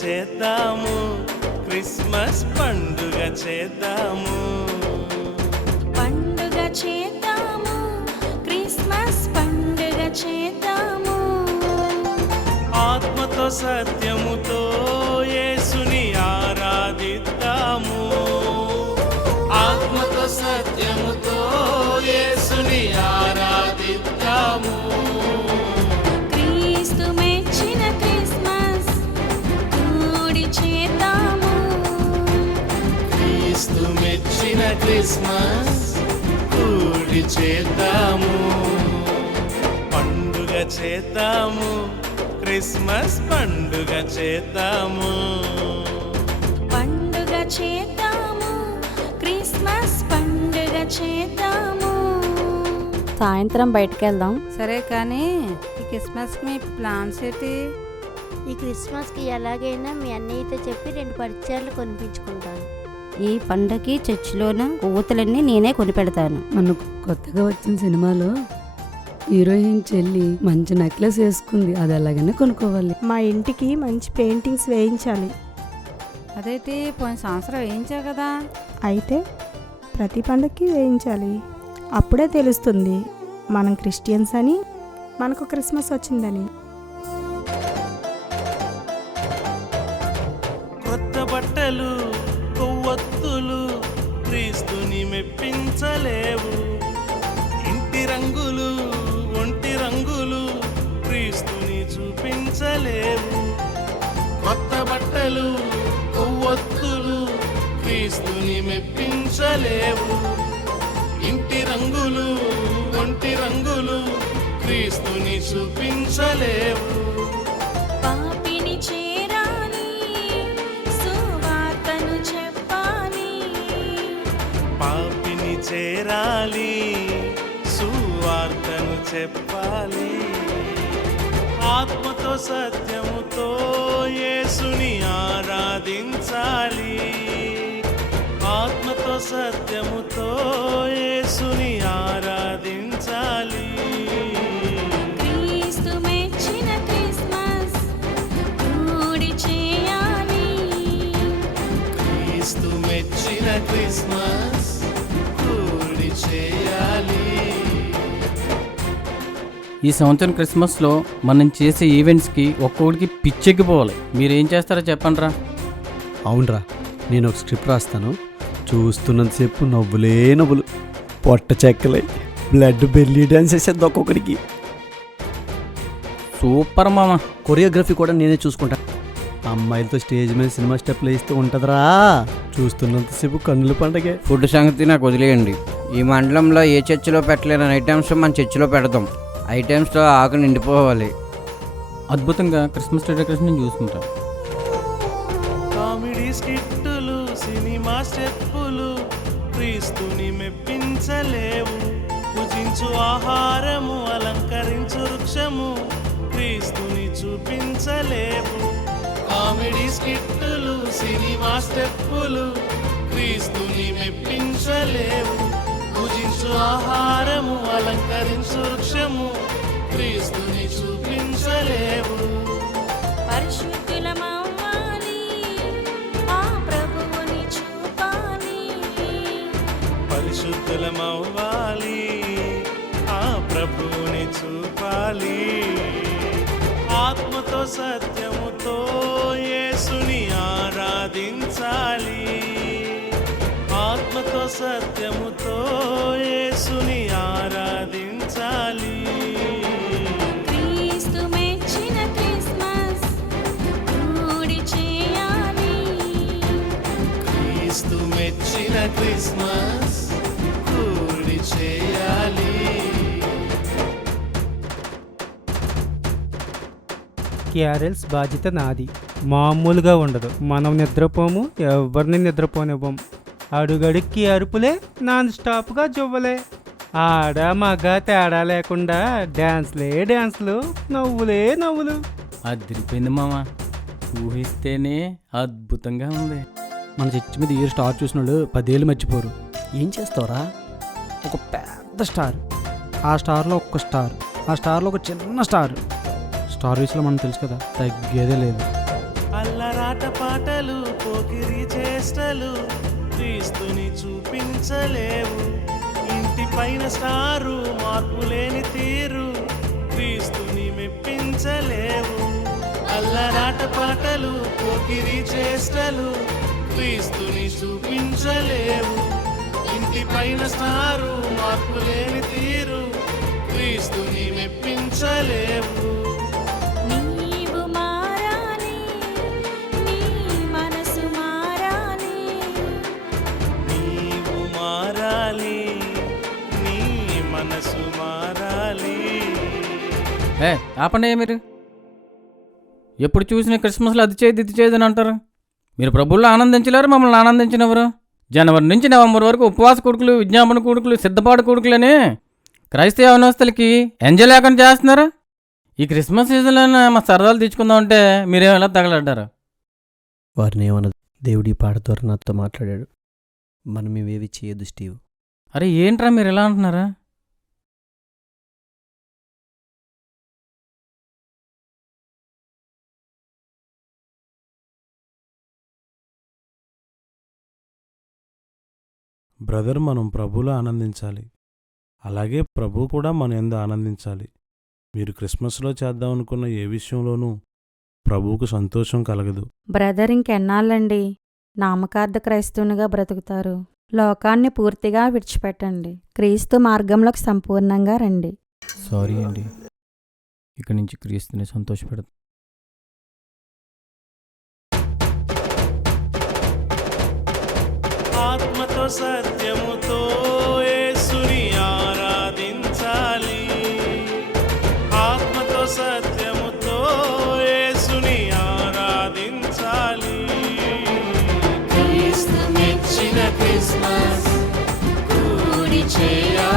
చేద్దాము, క్రిస్మస్ పండుగ చేద్దాము. పండుగ చేద్దాము, క్రిస్మస్ పండుగ చేద్దాము. ఆత్మతో సత్యముతో యేసుని ఆరాధిద్దాము. ఆత్మతో సత్యముతో యేసుని ఆరాధిద్దాము. క్రీస్తు మెచ్చిన క్రిస్మస్ కూడి చేద్దాము. క్రీస్తు మెచ్చిన క్రిస్మస్ కూడి చేద్దాము. పండుగ చేద్దాము, క్రిస్మస్ పండుగ చేద్దాము. పండుగ చేద్దాము, క్రిస్మస్ పండుగ చేద్దాము. సాయంత్రం బయటకు వెళ్దాం. సరే కానీ ఈ క్రిస్మస్కి మీ ప్లాన్స్ ఏంటి? ఈ క్రిస్మస్కి ఎలాగైనా మీ అన్నయ్యతో చెప్పి 2 పరిచయాలు కొనిపించుకుంటాను. ఈ పండగకి చర్చిలోన కొవ్వొత్తులన్నీ నేనే కొనిపెడతాను. మనకు కొత్తగా వచ్చిన సినిమాలో హీరోయిన్ చెల్లి మంచి నెక్లెస్ వేసుకుంది, అది ఎలాగైనా కొనుక్కోవాలి. మా ఇంటికి మంచి పెయింటింగ్స్ వేయించాలి. అదేంటి పోయిన సంవత్సరం వేయించావు కదా. అయితే ప్రతి పండగకి వేయించాలి. అప్పుడే తెలుస్తుంది మనం క్రిస్టియన్స్ అని, మనకు క్రిస్మస్ వచ్చిందని. కొత్త బట్టలు, కొవ్వొత్తులు క్రీస్తుని మెప్పించలేవు. ఇంటి రంగులు, ఒంటి రంగులు క్రీస్తుని చూపించలేవు. కొత్త బట్టలు, కొవ్వొత్తులు క్రీస్తుని మెప్పించలేవు. ఇంటి రంగులు, ఒంటి రంగులు క్రీస్తుని చూపించలేవు. పాపిని చేరాలి, సువార్తను చెప్పాలి. పాపిని చేరాలి, సువార్తను చెప్పాలి. ఆత్మతో సత్యముతో యేసుని ఆరాధించాలి. ఆత్మతో సత్యముతో యేసుని ఆరాధించాలి. క్రీస్తు మెచ్చిన క్రిస్మస్ కూడి చేయాలి. క్రీస్తు మెచ్చిన క్రిస్మస్ కూడి చేయాలి. ఈ సంవత్సరం క్రిస్మస్లో మనం చేసే ఈవెంట్స్కి ఒక్కొక్కడికి పిచ్చెక్కిపోవాలి. మీరేం చేస్తారో చెప్పండిరా. అవునరా, నేను ఒక స్క్రిప్ట్ రాస్తాను. చూస్తున్నంతసేపు నవ్వులే నవ్వులు, పొట్ట చెక్కలే, బ్లడ్ బెల్లీ డ్యాన్స్ వేసేది ఒక్కొక్కడికి. సూపర్ మామ. కొరియోగ్రఫీ కూడా నేనే చూసుకుంటా. అమ్మాయిలతో స్టేజ్ మీద సినిమా స్టెప్లు వేస్తూ ఉంటుందిరా. చూస్తున్నంతసేపు కన్నుల పండగే. ఫుడ్ సంగతి నాకు వదిలేయండి. ఈ మండలంలో ఏ చర్చిలో పెట్టలేని ఐటమ్స్ మన చర్చిలో పెడదాం. ఐటమ్స్తో ఆకు నిండిపోవాలి. అద్భుతంగా క్రిస్మస్ డెకరేషన్ చూసుకుంటాం. కామెడీ స్కిట్టులు, సినిమా స్టెప్పులు క్రీస్తుని మెప్పించలేవు. పూజించు ఆహారము, అలంకరించు వృక్షము క్రీస్తుని చూపించలేవు. కామెడీ స్కిట్టులు, సినిమా స్టెప్పులు క్రీస్తుని మెప్పించలేవు. పూజించు ఆహారము, అలంకరించు వృక్షము క్రీస్తుని చూపించలేవు. పరిశుద్ధులమవ్వాలి, ఆ ప్రభువుని చూపాలి. పరిశుద్ధులమవ్వాలి, ఆ ప్రభువుని చూపాలి. ఆత్మతో సత్యముతో యేసుని ఆరాధించాలి. ఆత్మతో సత్యముతో యేసుని ఆరాధించాలి. క్రీస్తు మెచ్చిన క్రిస్మస్ కూడి చేయాలి. క్రీస్తు మెచ్చిన క్రిస్మస్ కూడి చేయాలి. క్యారెల్స్ బాధ్యత నాది. మామూలుగా ఉండదు. మనం నిద్రపోము, ఎవరిని నిద్రపోనివ్వం. అడుగడుక్కి అరుపులే, నాన్ స్టాప్గా జువ్వలే. ఆడ మగ తేడా లేకుండా డ్యాన్స్లు, నవ్వులే నవ్వులు. అదిరిపోయింది మామ. ఊహిస్తేనే అద్భుతంగా ఉంది. మన చర్చి మీద ఏ స్టార్ చూసిన వాళ్ళు 10 ఏళ్ళు మర్చిపోరు. ఏం చేస్తావురా? ఒక పెద్ద స్టార్, ఆ స్టార్లో ఒక్క స్టార్, ఆ స్టార్లో ఒక చిన్న స్టార్. స్టార్ విషయంలో మనం తెలుసు కదా, తగ్గేదే లేదు. అల్లరా పాటలు పోకిరి చేష్టలు క్రీస్తుని చూపించలేవు. ఇంటి పైన స్టారు మార్పు లేని తీరు క్రీస్తుని మెప్పించలేవు. అల్లరాట పాటలు పోకిరి చేష్టలు క్రీస్తుని చూపించలేవు. ఇంటి పైన స్టారు మార్పు లేని తీరు క్రీస్తుని మెప్పించలేవు. నీవు మారాలి, నీ మనసు మారాలి. నీవు మారాలి, నీ మనసు మారాలి. ఆపండి మీరు. ఎప్పుడు చూసిన క్రిస్మస్లో అది చేయదు ఇది చేయదు అని అంటారు. మీరు ప్రభువుల్లో ఆనందించలేరు, మమ్మల్ని ఆనందించినవరు. జనవరి నుంచి నవంబర్ వరకు ఉపవాస కొడుకులు, విజ్ఞాపన కొడుకులు, సిద్ధపాటు కొడుకులని క్రైస్తవ యవనస్తులకి ఎంజాయ్ లేకుండా చేస్తున్నారు. ఈ క్రిస్మస్ సీజన్లో మా సరదాలు తెచ్చుకుందాం అంటే మీరేమో ఎలా తగలడ్డారు. వారిని ఏమన్నది? దేవుడి పాట ద్వారా నాతో మాట్లాడాడు. మనం ఇవేవి చేయొద్దు స్టీవ్. అరే ఏంట్రా మీరు ఎలా అంటున్నారా? బ్రదర్, మనం ప్రభువులో ఆనందించాలి, అలాగే ప్రభు కూడా మన యందు ఆనందించాలి. మీరు క్రిస్మస్లో చేద్దాం అనుకున్న ఏ విషయంలోనూ ప్రభువుకు సంతోషం కలగదు. బ్రదర్ ఇంకెన్నాళ్ళండి నామకార్థ క్రైస్తవునిగా బ్రతుకుతారు? లోకాన్ని పూర్తిగా విడిచిపెట్టండి, క్రీస్తు మార్గంలోకి సంపూర్ణంగా రండి. సారీ అండి, ఇక్కడి నుంచి క్రీస్తుని సంతోషపెడతాం. ఆత్మతో సత్యముతో యేసుని ఆరాధించాలి. ఆత్మతో సత్యముతో యేసుని ఆరాధించాలి. క్రీస్తు మెచ్చిన క్రిస్మస్ కూడి చేయాలి.